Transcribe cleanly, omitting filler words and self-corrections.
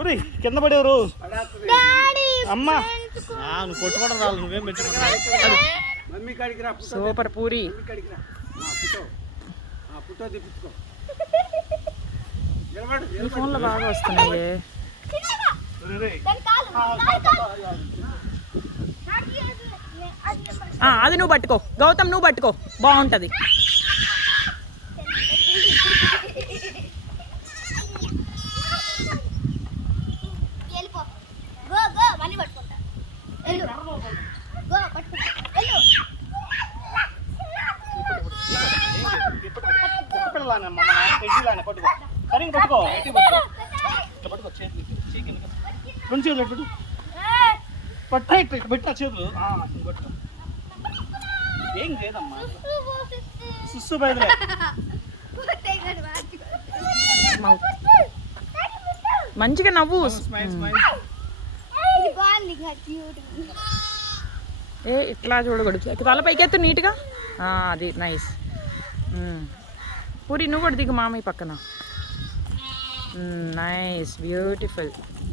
ఊరి కింద పడేవారు అమ్మా నువ్వు కొట్టుకోవడం రాదు, నువ్వేం పెట్టుకుంటావు. సూపర్ పూరి. ఈ ఫోన్లో బాగా వస్తున్నాయి. అది నువ్వు పట్టుకో గౌతమ్, నువ్వు పట్టుకో బాగుంటది. పెట్టా చేతులు పట్టుకో. ఏం చేయదమ్మా, సుస్సు బయలుదే. మంచిగా నవ్వు. ఏ ఇట్లా చూడకూడదు, తల పైకెత్తు నీట్గా. అది నైస్. పూరి నువ్వు కూడా దిగు మామయ్య పక్కన. Nice, beautiful.